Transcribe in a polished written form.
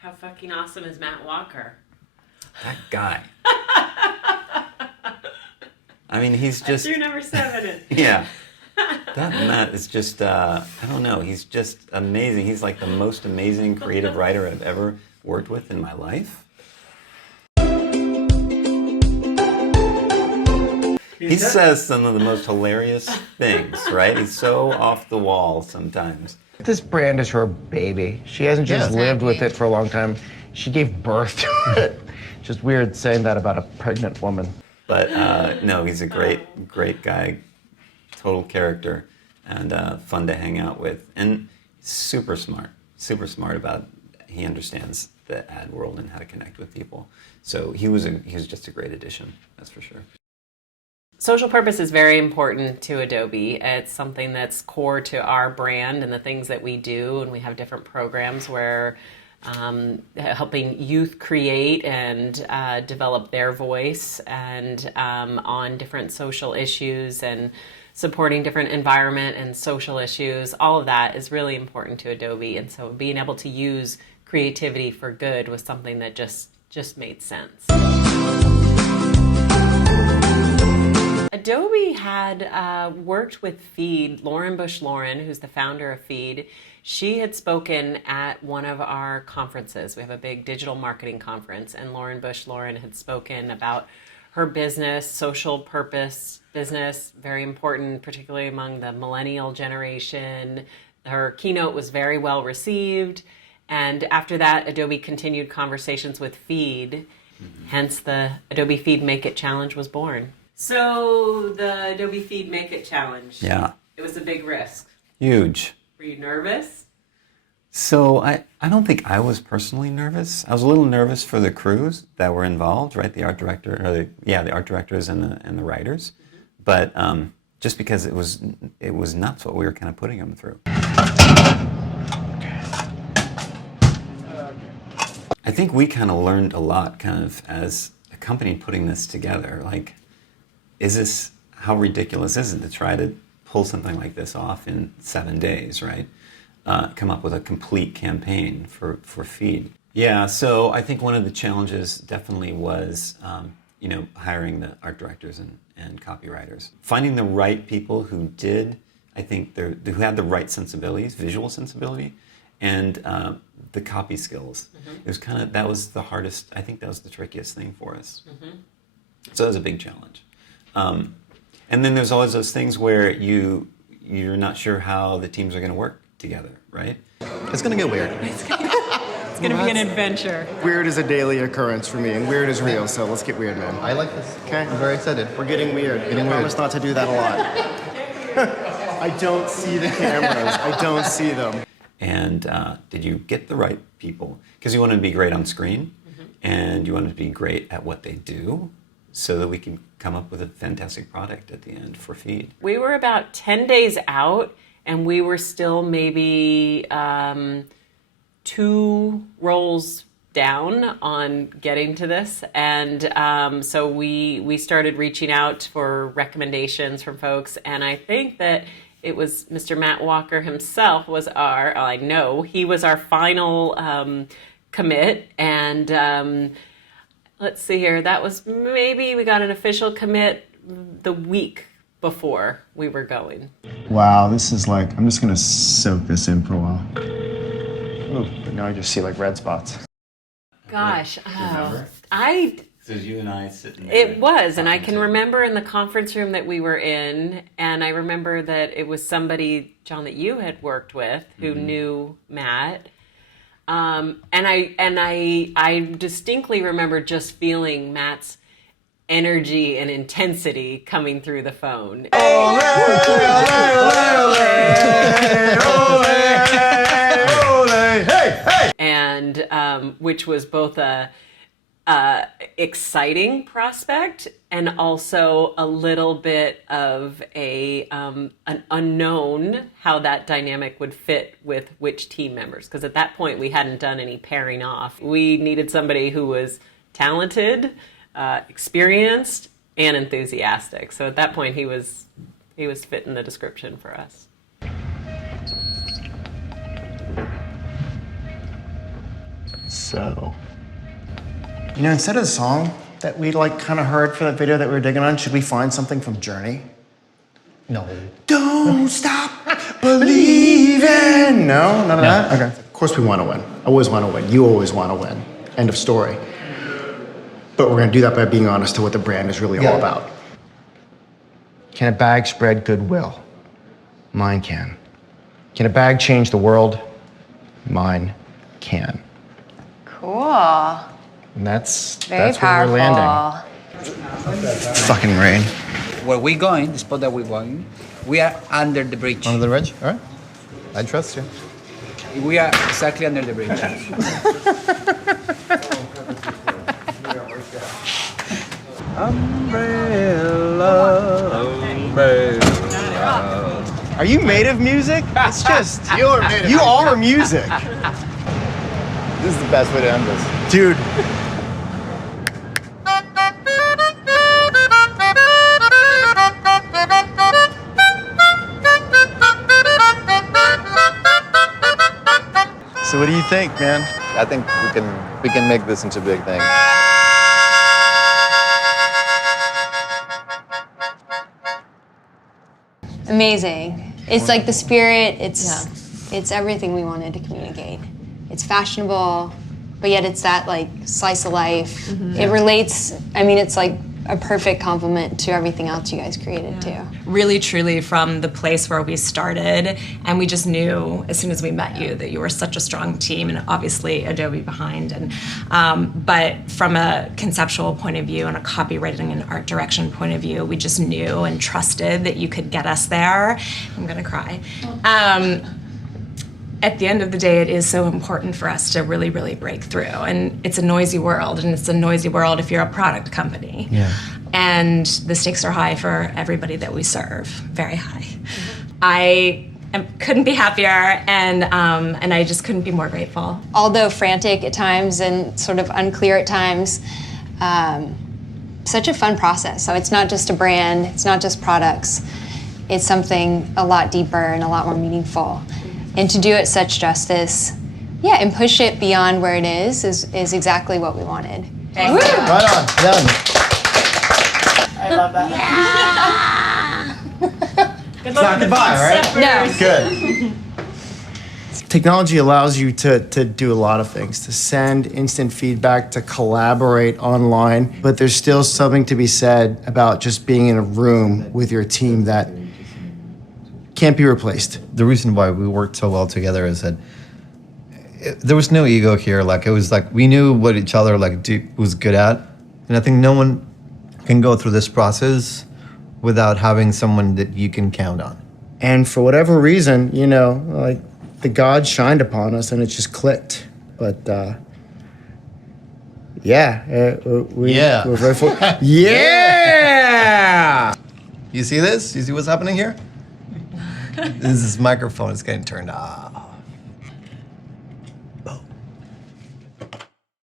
How fucking awesome is Matt Walker? That guy. I mean, he's just... That's your number 7. Yeah. That Matt is just, I don't know, he's just amazing. He's like the most amazing creative writer I've ever worked with in my life. He says some of the most hilarious things, right? He's so off the wall sometimes. This brand is her baby. She hasn't just lived with it for a long time. She gave birth to it. Just weird saying that about a pregnant woman. But no, he's a great guy, total character, and fun to hang out with, and super smart about. He understands the ad world and how to connect with people. So he was just a great addition, that's for sure. Social purpose is very important to Adobe. It's something that's core to our brand and the things that we do, and we have different programs where helping youth create and develop their voice, and on different social issues and supporting different environment and social issues. All of that is really important to Adobe, and so being able to use creativity for good was something that just made sense. Adobe had worked with FEED. Lauren Bush-Lauren, who's the founder of FEED, she had spoken at one of our conferences. We have a big digital marketing conference, and Lauren Bush-Lauren had spoken about her business, social purpose business, very important, particularly among the millennial generation. Her keynote was very well received, and after that, Adobe continued conversations with FEED, hence the Adobe FEED Make It Challenge was born. So the Adobe FEED Make It Challenge. Yeah. It was a big risk. Huge. Were you nervous? So I don't think I was personally nervous. I was a little nervous for the crews that were involved, right? The art director, or the art directors and the writers. But just because it was nuts what we were kind of putting them through. I think we kind of learned a lot kind of as a company putting this together. Like, how ridiculous is it to try to pull something like this off in 7 days, right? Come up with a complete campaign for FEED. Yeah, so I think one of the challenges definitely was, hiring the art directors and copywriters. Finding the right people who who had the right sensibilities, visual sensibility, and the copy skills. It was that was the hardest, I think that was the trickiest thing for us. So that was a big challenge. And then there's always those things where you're not sure how the teams are going to work together, right? It's going to get weird. It's going to be an adventure. Weird is a daily occurrence for me, and weird is real, so let's get weird, man. I like this. Okay? I'm very excited. We're getting weird. I promise not to do that a lot. I don't see the cameras. I don't see them. And did you get the right people? Because you want to be great on screen, and you want to be great at what they do, so that we can come up with a fantastic product at the end for FEED. We were about 10 days out, and we were still maybe 2 rolls down on getting to this. And so we started reaching out for recommendations from folks, and I think that it was Mr. Matt Walker himself he was our final commit, and let's see here. That was maybe we got an official commit the week before we were going. Wow, this is like, I'm just going to soak this in for a while. Ooh, but now I just see like red spots. Gosh, Remember? So you and I sitting there. It was, and I can remember in the conference room that we were in, and I remember that it was somebody, John, that you had worked with who knew Matt. And I distinctly remember just feeling Matt's energy and intensity coming through the phone. And which was both a exciting prospect and also a little bit of an unknown how that dynamic would fit with which team members, because at that point we hadn't done any pairing off. We needed somebody who was talented, experienced, and enthusiastic. So at that point he was fitting the description for us. So. You know, instead of the song that we like kind of heard for that video that we were digging on, should we find something from Journey? No. Don't stop believing. No, none of that? Okay. Of course we want to win. I always want to win. You always want to win. End of story. But we're going to do that by being honest to what the brand is really all about. Can a bag spread goodwill? Mine can. Can a bag change the world? Mine can. Cool. And that's Very where powerful. we're landing. Fucking rain. Where we're going, the spot that we're going, we are under the bridge. Under the bridge? All right. I trust you. We are exactly under the bridge. Are you made of music? It's just You are made of you are music, This is the best way to end this. dude. So what do you think, man? I think we can make this into a big thing. Amazing. It's like the spirit, it's everything we wanted to communicate. It's fashionable, but yet it's that like slice of life. It relates, I mean, it's like a perfect complement to everything else you guys created too. Really, truly from the place where we started, and we just knew as soon as we met you that you were such a strong team, and obviously Adobe behind. And but from a conceptual point of view and a copywriting and art direction point of view, we just knew and trusted that you could get us there. I'm gonna cry. At the end of the day, it is so important for us to really, really break through. And it's a noisy world, and it's a noisy world if you're a product company. Yeah. And the stakes are high for everybody that we serve, very high. I couldn't be happier, and I just couldn't be more grateful. Although frantic at times and sort of unclear at times, such a fun process. So it's not just a brand, it's not just products, it's something a lot deeper and a lot more meaningful. And to do it such justice, yeah, and push it beyond where it is exactly what we wanted. Right on. Done. I love that. It's not goodbye, right? No. Good. Technology allows you to do a lot of things, to send instant feedback, to collaborate online, but there's still something to be said about just being in a room with your team that can't be replaced. The reason why we worked so well together is that there was no ego here. Like it was like we knew what each other was good at, and I think no one can go through this process without having someone that you can count on. And for whatever reason, you know, like the gods shined upon us and it just clicked. But we're very full. Yeah! You see this? You see what's happening here? This microphone is getting turned off.